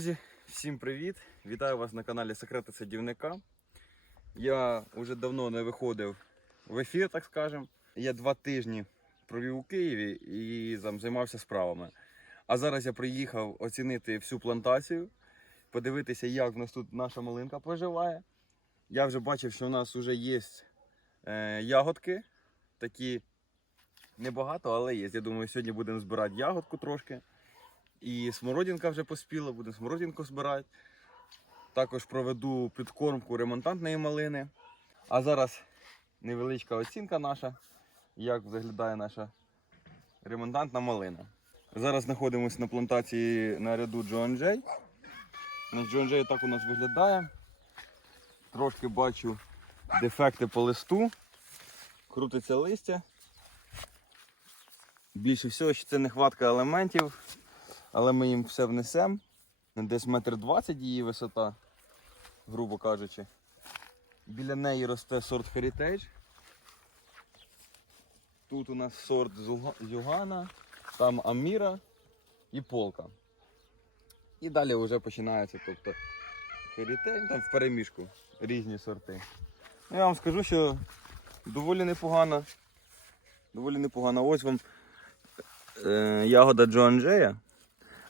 Друзі, всім привіт! Вітаю вас на каналі Секрети Садівника. Я вже давно не виходив в ефір, так скажемо. Я два тижні провів у Києві і там займався справами. А зараз я приїхав оцінити всю плантацію, подивитися, як в нас тут наша малинка поживає. Я вже бачив, що у нас вже є е, ягодки, такі небагато, але є. Я думаю, сьогодні будемо збирати ягодку трошки. І смородинка вже поспіла, будемо смородинку збирати. Також проведу підкормку ремонтантної малини. А зараз невеличка оцінка наша, як виглядає наша ремонтантна малина. Зараз знаходимося на плантації на ряду Джоан Джей. Джоан Джей так у нас виглядає. Трошки бачу дефекти по листу. Крутиться листя. Більше всього, що це нехватка елементів але ми їм все внесемо. Десь метр двадцять її висота, грубо кажучи. Біля неї росте сорт Heritage. Тут у нас сорт Зюгана, там Аміра і Полка. І далі вже починається тобто, Heritage, там в переміжку різні сорти. Ну, я вам скажу, що доволі непогано. Доволі непогано. Ось вам е, ягода Джоан Джея.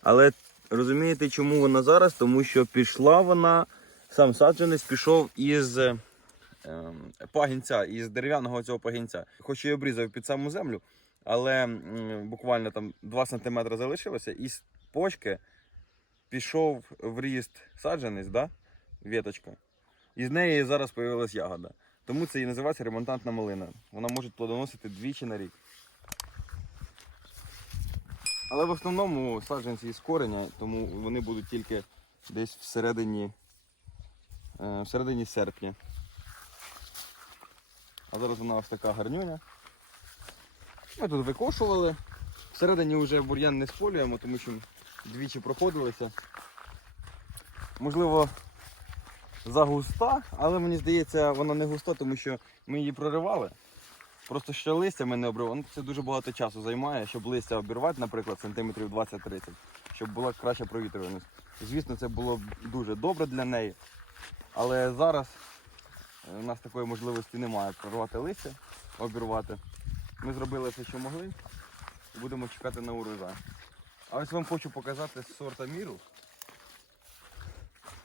Але розумієте, чому вона зараз? Тому що пішла вона, сам саджанець пішов із е, пагінця, із дерев'яного цього пагінця. Хоч і обрізав під саму землю, але м, буквально там 2 см залишилося, і з почки пішов в ріст саджанець, да? віточка. І з неї зараз з'явилась ягода. Тому це і називається ремонтантна малина. Вона може плодоносити двічі на рік. Але в основному саджанці із кореня, тому вони будуть тільки десь всередині, е, всередині серпня. А зараз вона ось така гарнюня. Ми тут викошували. Всередині вже бур'ян не сполюємо, тому що двічі проходилися. Можливо, загуста, але мені здається, вона не густа, тому що ми її проривали. Просто ще листя ми не обривали. Це дуже багато часу займає, щоб листя обірвати, наприклад, сантиметрів 20-30, щоб була краща провітрюваність. Звісно, це було б дуже добре для неї. Але зараз е, у нас такої можливості немає прорвати листя, обірвати. Ми зробили все, що могли, і будемо чекати на урожай. А ось вам хочу показати сорта міру.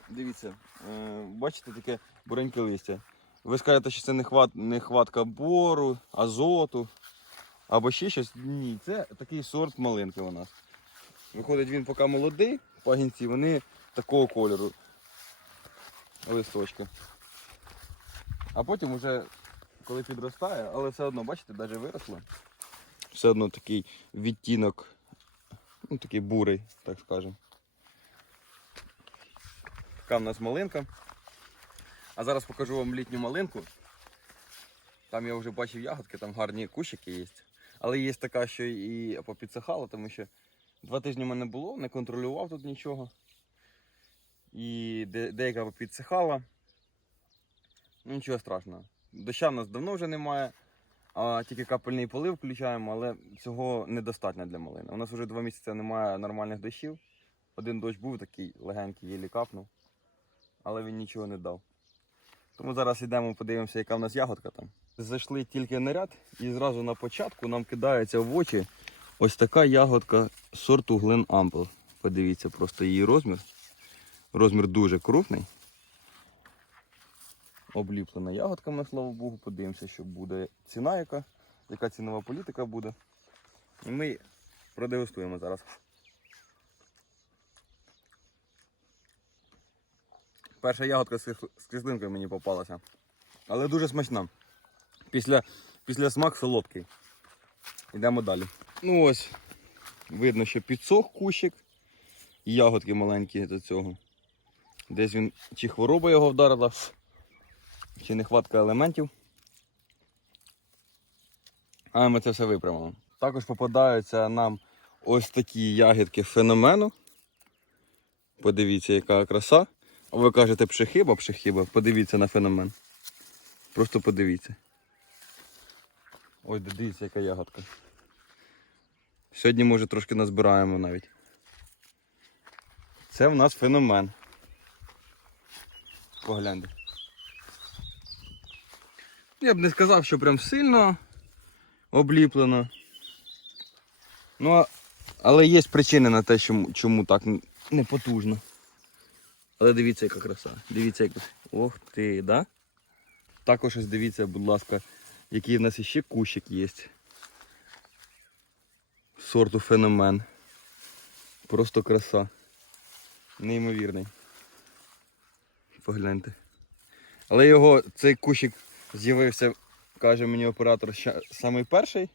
Дивіться, е, бачите таке буреньке листя. Ви скажете, що це нехват, нехватка бору, азоту або ще щось. Ні, це такий сорт малинки у нас. Виходить, він поки молодий, пагінці, вони такого кольору. Листочки. А потім вже, коли підростає, але все одно, бачите, навіть виросло. Все одно такий відтінок, ну такий бурий, так скажемо. Така в нас малинка. А зараз покажу вам літню малинку. Там я вже бачив ягодки, там гарні кущики є. Але є така, що і попідсихала, тому що два тижні в мене було, не контролював тут нічого. І де- деяка попідсихала. Ну нічого страшного. Доща в нас давно вже немає, а тільки капельний полив включаємо, але цього недостатньо для малини. У нас вже два місяці немає нормальних дощів. Один дощ був такий легенький, єлі капнув, але він нічого не дав. Тому зараз йдемо, подивимося, яка в нас ягодка там. Зайшли тільки на ряд і зразу на початку нам кидається в очі ось така ягодка сорту Glen Ample. Подивіться просто її розмір. Розмір дуже крупний. Обліплена ягодками, слава Богу, подивимося, що буде ціна, яка, яка цінова політика буде. І ми продегустуємо зараз. Перша ягодка з кис- кислинкою мені попалася. Але дуже смачна. Після, після смак солодкий. Йдемо далі. Ну ось, видно, що підсох кущик. Ягодки маленькі до цього. Десь він чи хвороба його вдарила, чи нехватка елементів. Але ми це все виправимо. Також попадаються нам ось такі ягідки феномену. Подивіться, яка краса. Ви кажете пшехиба, пшехиба, подивіться на феномен. Просто подивіться. Ой, дивіться, яка ягодка. Сьогодні, може, трошки назбираємо навіть. Це в нас феномен. Погляньте. Я б не сказав, що прям сильно обліплено. Ну, але є причини на те, чому, чому так не потужно. Але дивіться, яка краса. Дивіться, як. Ох ти, да? Також ось дивіться, будь ласка, який в нас ще кущик є. Сорту феномен. Просто краса. Неймовірний. Погляньте. Але його цей кущик з'явився, каже мені оператор, самий перший.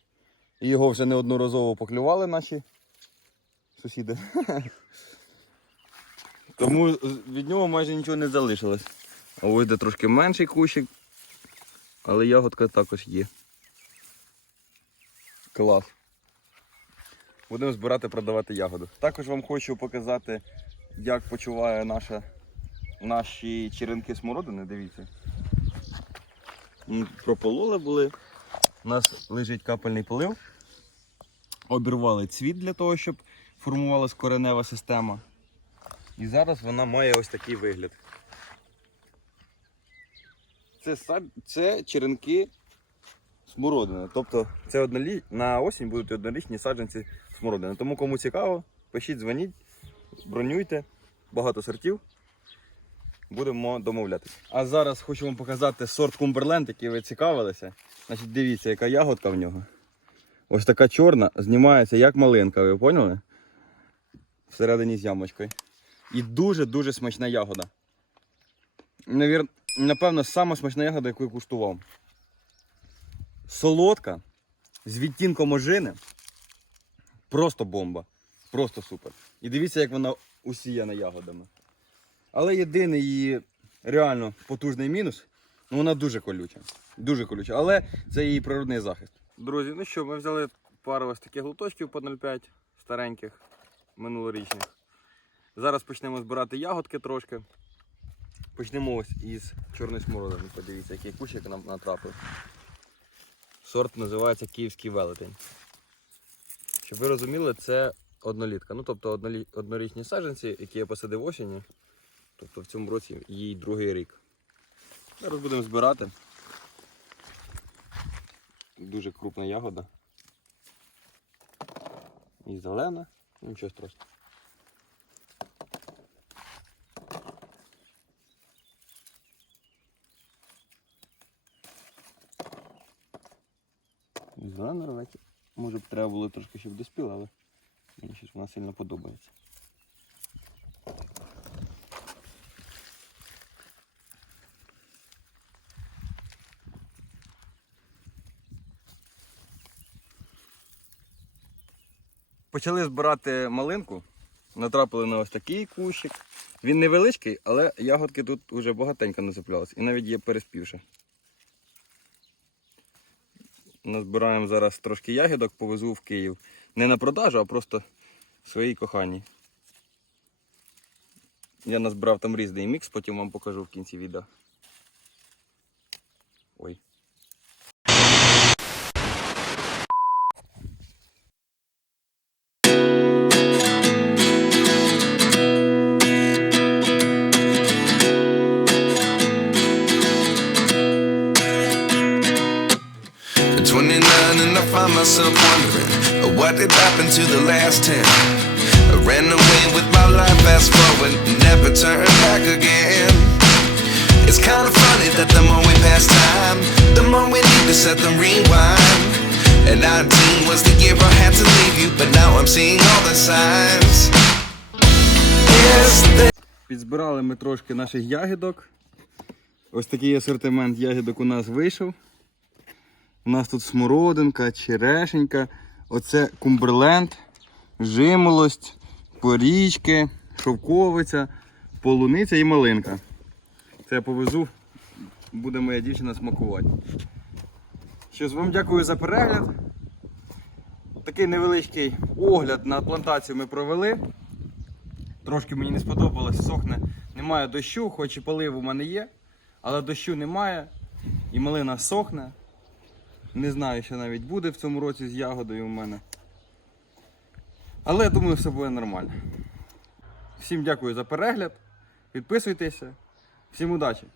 І його вже неодноразово поклювали наші сусіди. Тому від нього майже нічого не залишилось. А ось де трошки менший кущик. Але ягодка також є. Клас. Будемо збирати, продавати ягоду. Також вам хочу показати, як почуває наша, наші черенки смородини. Дивіться. Пропололи були. У нас лежить капельний полив. Обірвали цвіт для того, щоб формувалась коренева система. І зараз вона має ось такий вигляд. Це, це черенки смородини. Тобто це однолі... на осінь будуть однорічні саджанці смородини. Тому кому цікаво, пишіть, дзвоніть, бронюйте, багато сортів. Будемо домовлятися. А зараз хочу вам показати сорт Кумберленд, який ви цікавилися. Значить, дивіться, яка ягодка в нього. Ось така чорна, знімається як малинка, ви поняли? Всередині з ямочкою. І дуже-дуже смачна ягода. Навір... Напевно, сама смачна ягода, яку я куштував. Солодка, з відтінком ожини. Просто бомба. Просто супер. І дивіться, як вона усіяна ягодами. Але єдиний її реально потужний мінус, ну вона дуже колюча. Дуже колюча. Але це її природний захист. Друзі, ну що, ми взяли пару ось таких глуточків по 0,5 стареньких, минулорічних. Зараз почнемо збирати ягодки трошки. Почнемо ось із чорної смородини. Подивіться, який кущик нам натрапив. Сорт називається Київський велетень. Щоб ви розуміли, це однолітка. Ну, тобто однолі- однорічні саджанці, які я посадив осінню. Тобто в цьому році їй другий рік. Зараз будемо збирати. Дуже крупна ягода. І зелена, нічого страшного. Зелена рветь. Може б треба було трошки, щоб доспіла, але мені щось вона сильно подобається. Почали збирати малинку. Натрапили на ось такий кущик. Він невеличкий, але ягодки тут вже багатенько насиплялись. І навіть є переспівши. Назбираємо зараз трошки ягідок, повезу в Київ. Не на продажу, а просто своїй коханій. Я назбирав там різний мікс, потім вам покажу в кінці відео. Find myself wondering uh, what did happen to the last 10. I ran away with my life, fast forward, never turn back again. It's kind of funny that the more we pass time, the more we need to set the rewind. And 19 was the year I had to leave you, but now I'm seeing all the signs. Підзбирали ми трошки наших ягідок. Ось такий асортимент ягідок у нас вийшов. У нас тут смородинка, черешенька, оце кумберленд, жимолость, порічки, шовковиця, полуниця і малинка. Це я повезу, буде моя дівчина смакувати. Що ж, вам дякую за перегляд. Такий невеличкий огляд на плантацію ми провели. Трошки мені не сподобалось, сохне. Немає дощу, хоч і полив у мене є, але дощу немає. І малина сохне. Не знаю, що навіть буде в цьому році з ягодою у мене. Але я думаю, все буде нормально. Всім дякую за перегляд. Підписуйтеся. Всім удачі!